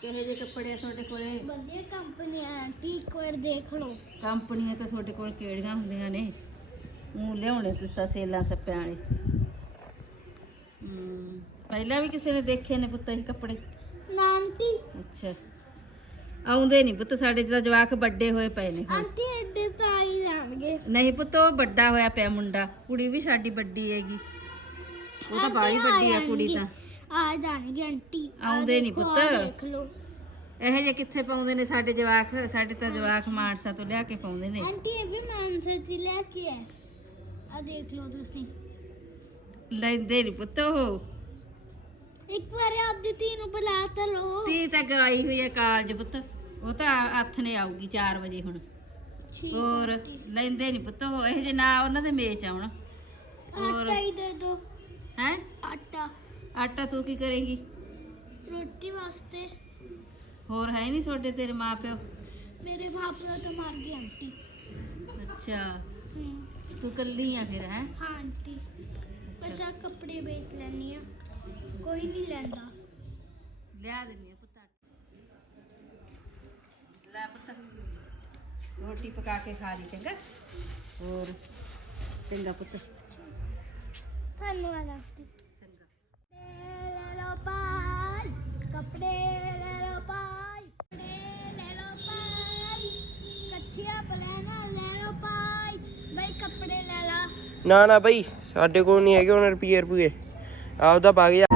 ਕਿਹੋ ਜਿਹੇ ਕੱਪੜੇ ਆ ਤੁਹਾਡੇ ਕੋਲੇ? ਵਧੀਆ ਕੰਪਨੀ ਆਂਟੀ ਇੱਕ ਵਾਰ ਦੇਖ ਲਓ। ਕੰਪਨੀਆਂ ਤਾਂ ਤੁਹਾਡੇ ਕੋਲ ਕਿਹੜੀਆਂ ਹੁੰਦੀਆਂ ਨੇ? ਉਹ ਲਿਆਉਣੇ ਤੁਸੀਂ ਤਾਂ ਸੇਲਾਂ ਸੱਪਿਆਂ ਵਾਲੇ। ਹਮ, ਪਹਿਲਾਂ ਵੀ ਕਿਸੇ ਨੇ ਦੇਖੇ ਨੇ ਪੁੱਤ ਇਹ ਕੱਪੜੇ? ਨਾ ਆਂਟੀ ਅੱਛਾ। ਆਉਂਦੇ ਨਹੀਂ ਪੁੱਤ ਸਾਡੇ ਤਾਂ ਜਵਾਕ ਵੱਡੇ ਹੋਏ ਪਏ ਨੇ ਹੁਣ। ਆਂਟੀ ਐਡੇ ਤਾਂ ਆ ਹੀ ਜਾਣਗੇ। ਨਹੀਂ ਪੁੱਤ ਉਹ ਵੱਡਾ ਹੋਇਆ ਪਿਆ ਮੁੰਡਾ। ਕੁੜੀ ਵੀ ਸਾਡੀ ਵੱਡੀ ਹੈਗੀ। ਉਹ ਤਾਂ ਬਾਹਲੀ ਵੱਡੀ ਆ ਕੁੜੀ ਤਾਂ। ਆ ਜਾਣਗੇ ਆਂਟੀ। ਆਹ ਆਉਂਦੇ ਨੀ ਦੇਖੋ, ਪੁੱਤ। ਦੇਖ ਲਓ। ਇਹੋ ਜਿਹੇ ਕਿੱਥੇ ਪਾਉਂਦੇ ਨੇ ਸਾਡੇ ਜਵਾਕ? ਸਾਡੇ ਤਾਂ ਜਵਾਕ ਮਾਨਸਾ ਤੋਂ ਲਿਆ ਕੇ ਪਾਉਂਦੇ ਨੇ। ਆਂਟੀ ਇਹ ਵੀ ਮਾਨਸੇ ਦੀ ਲੈ ਕੇ ਹੈ ਆ ਦੇਖ ਲਓ ਤੁਸੀਂ। ਲੈਂਦੇ ਨਹੀਂ ਪੁੱਤ ਉਹ। ਇੱਕ ਵਾਰ ਆਪਦੀ ਧੀ ਨੂੰ ਬੁਲਾ ਤਾਂ ਲਓ। ਤੀ ਤਾਂ ਗਾਈ ਹੋਈ ਹੈ ਕਾਲਜ ਪੁੱਤ। ਉਹ ਤਾਂ ਹੱਥ ਨੇ ਆਊਗੀ 4 ਵਜੇ ਹੁਣ। ਠੀਕ ਹੋਰ ਲੈਂਦੇ ਨਹੀਂ ਪੁੱਤ ਉਹ। ਇਹੋ ਜਿਹੇ ਨਾ ਉਹਨਾਂ ਦੇ ਮੇਚ ਆਉਣ। ਹੋਰ ਆਟਾ ਹੀ ਦੇ ਦਿਓ ਹੈ? ਆਟਾ। ਆਟਾ ਤੂੰ ਕੀ ਕਰੇਂਗੀ ਰੋਟੀ ਵਾਸਤੇ ਹੋਰ ਹੈ ਨਹੀਂ ਤੁਹਾਡੇ ਤੇਰੇ ਮਾਪਿਓ ਮੇਰੇ ਬਾਪੂ ਤਾਂ ਮਰ ਗਏ ਆਂਟੀ ਅੱਛਾ ਹਮ, ਤੂੰ ਕੱਲੀ ਆ ਫਿਰ ਹੈ ਹਾਂ ਆਂਟੀ ਬਸ ਆਹ ਕੱਪੜੇ ਵੇਚ ਲੈਣੀ ਆ ਕੋਈ ਨਹੀਂ ਲੈਂਦਾ ਲਿਆ ਦਿੰਨੀ ਆ ਪੁੱਤ ਲੈ ਪੁੱਤ ਰੋਟੀ ਪਕਾ ਕੇ ਖਾ ਲਈ ਚੰਗਾ ਹੋਰ ਚੰਗਾ ਪੁੱਤ ਧੰਨਵਾਦ ਆਂਟੀ ਚੰਗਾ ਕੱਪੜੇ ਲੈ ਲਓ ਭਾਈ ਕੱਪੜੇ ਲੈ ਲਓ ਭਾਈ ਕੱਪੜੇ ਲੈ ਲਓ ਭਾਈ ਕੱਚੀਆਂ ਪਲਾਨਾ ਲੈ ਲਓ ਭਾਈ ਬਈ ਕੱਪੜੇ ਲੈ ਲਾ। ਨਾ ਨਾ, ਬਈ, ਸਾਡੇ ਕੋਲ ਨਹੀਂ ਹੈਗੇ ਹੁਣ ਰੁਪਏ ਰੁਪਏ ਆਪਦਾ ਪਾ ਗਿਆ